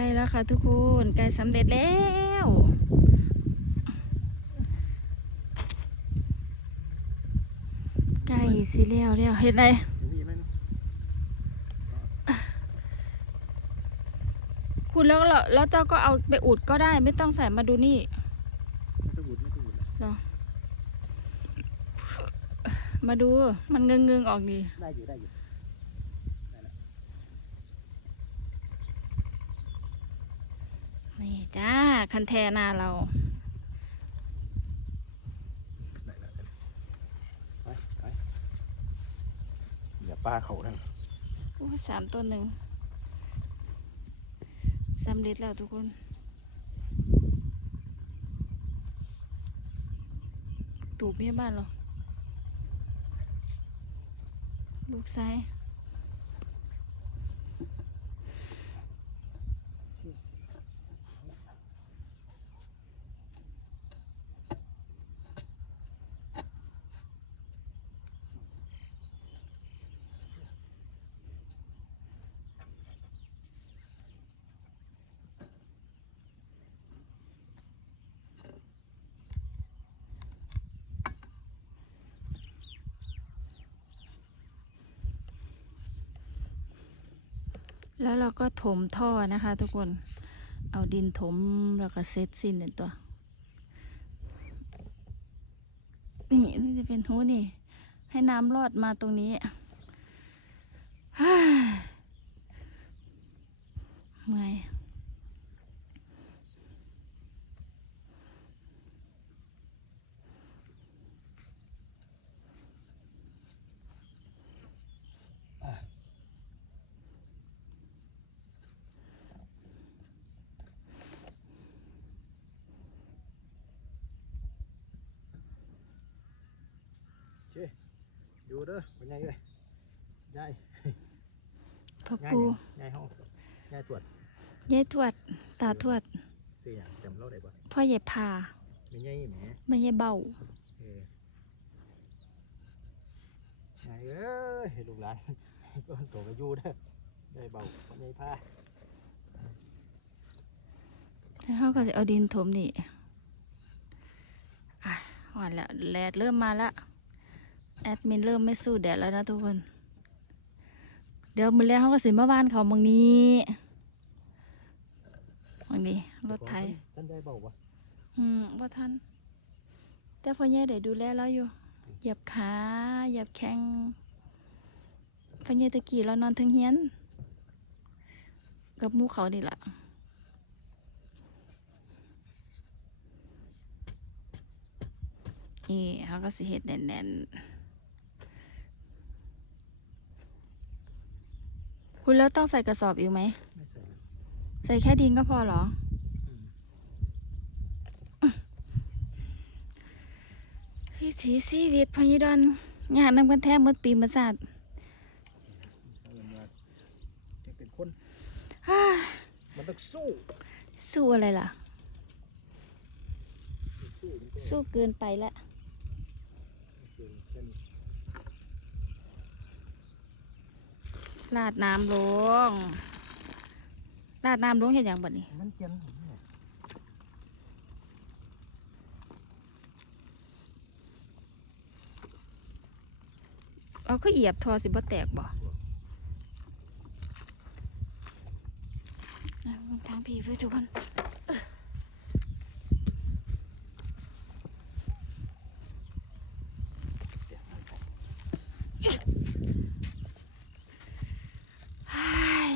ล้แล้วค่ะทุกคนใกล้สำเร็จแล้วใกล้สิแล้วแล้วเห็นไรมีไหมคุณแล้วแล้วแล้วเจ้าก็เอาไปอุดก็ได้ไม่ต้องใส่มาดูนี่ไม่ต้องบุดไม่ต้องบุดละมาดูมันเงงเงงๆออกดีได้อยู่ได้อยู่ นี่จ้า คันแทนาเราได้แล้วได้แล้วไปไปอย่าป้าเขานั่นโอ้ยสามต้นหนึ่งสำเร็จแล้วทุกคนตูบเมียบ้านเหรอลูกซ้าย แล้วเราก็ถมท่อนะคะ ทุกคน เอาดินถมแล้วก็เซตสิ้นเนตัว นี่นี่จะเป็นหูนี่ ให้น้ำรอดมาตรงนี้ เช่อยู่เด้อเป็นไงเลยยายพ่อยายปูเนี่ยยายห้องยายตรวจยายทวด ตาทวดสี่อย่างจำเราได้ปะพ่อใหญ่พาไม่ใช่แหมไม่ใช่เบาเออยายเอ้ยลูกหลานก็โตก็อยู่เด้อได้เบาไม่ใช่ผ้าแล้วเขาก็จะเอาดินถมนี่อะหวานแล้วแดดเริ่มมาแล้วแอ ดมินเริ่มไม่สู้แดดแล้วนะทุกคน เดี๋ยวมือแรกเขาก็สิมาบ้านเขาบางนี้บางนี้รถไถท่านได้เบาปะอืมว่าท่าน แต่พ่อแย่เดี๋ยวดูแลเราอยู่เหยียบขาเหยียบแข้งพ่อแย่ตะกี้เรานอนเทั้งเฮียน กับหมูเขานี่แหละนี่เขาก็สิเฮ็ดแน่นๆ คุณแล้วต้องใส่กระสอบอีกไหม ไม่ใส่แล้วใส่แค่ดินก็พอเหรออืมวิถีชีวิตพญิดอนยากนำกันแท้หมดปีหมดศาสตร์เอาเงินมาจะเป็นคนมันต้องสู้สู้อะไรล่ะ สู้มันต้องสู้เกินไปแล้ว สู้แค่นี้ ลาดน้ำลงลาดน้ำลงเห็นอย่างบัดนี้มันเจียนเนี่ยเอาก็เหยียบทอสิบ่แตกบ่ทางพี่เพื่อทุกคนเออเฮ้ย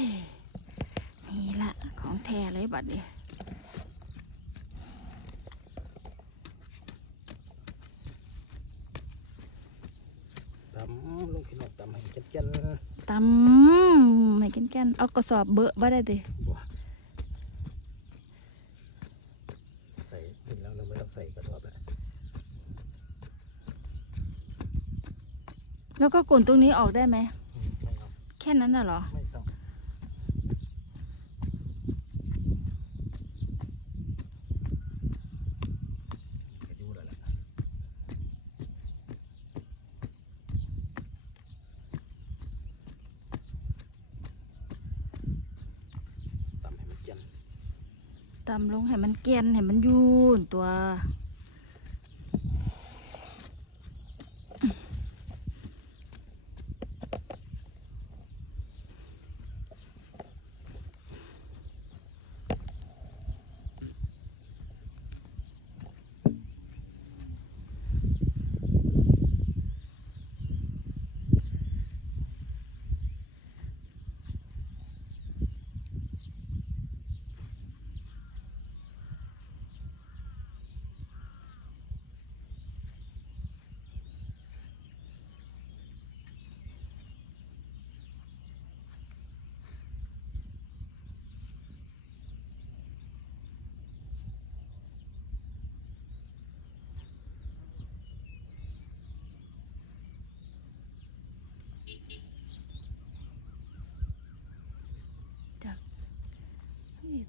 นี่ละของแท้ เลยบัดนี้ตำลงขี้นกตำให้เจียนตำไม่กินแกนเอากระสอบเบอะบ่ได้ติๆบัวใส่ถึงแล้วเราไม่ต้องใส่กระสอบแล้วแล้วก็กลนตรงนี้ออกได้ไหมอืมไม่เอาแค่นั้นน่ะเหรอ ไม่ต้องก็อยู่แล้วแหละตำให้มันเจียน ตำลงให้มันแกนให้มันยูนตัว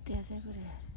นี่เตี้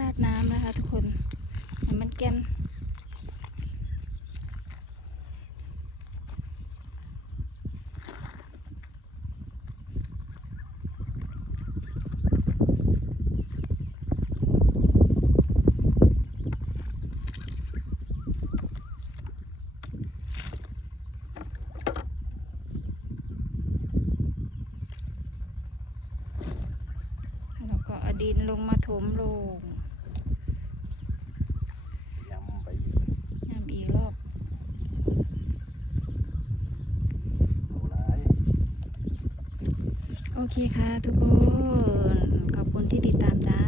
ราดน้ำนะคะทุกคนให้มันแกนแล้วก็ดินลงมาถมลง ยำไปอีก ยำอีกรอบ เอาหลาย โอ เคค่ะทุกคน ขอบคุณที่ติดตามจ้า